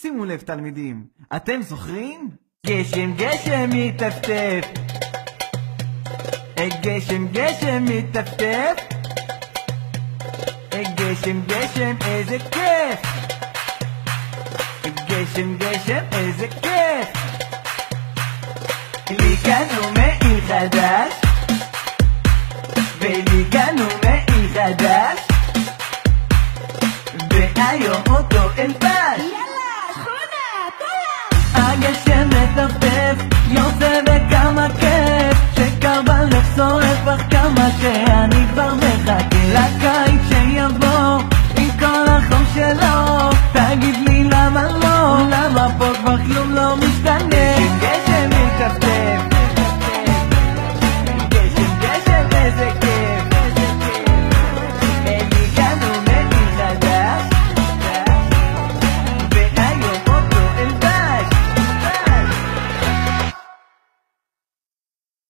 שימו לב תלמידים, אתם זוכרים? גשם גשם מטפטף, גשם גשם מטפטף, גשם גשם איזה כיף, גשם גשם איזה כיף. לי קנו מעיל חדש, ולי קנו מעיל חדש, והיום אותו אלבש. הגשם מטפטף, יוצא וכמה כיף, שקר בלב שורף אך כמה שאני כבר מחכה לקיץ שיבוא עם כל החום שלו. תגיד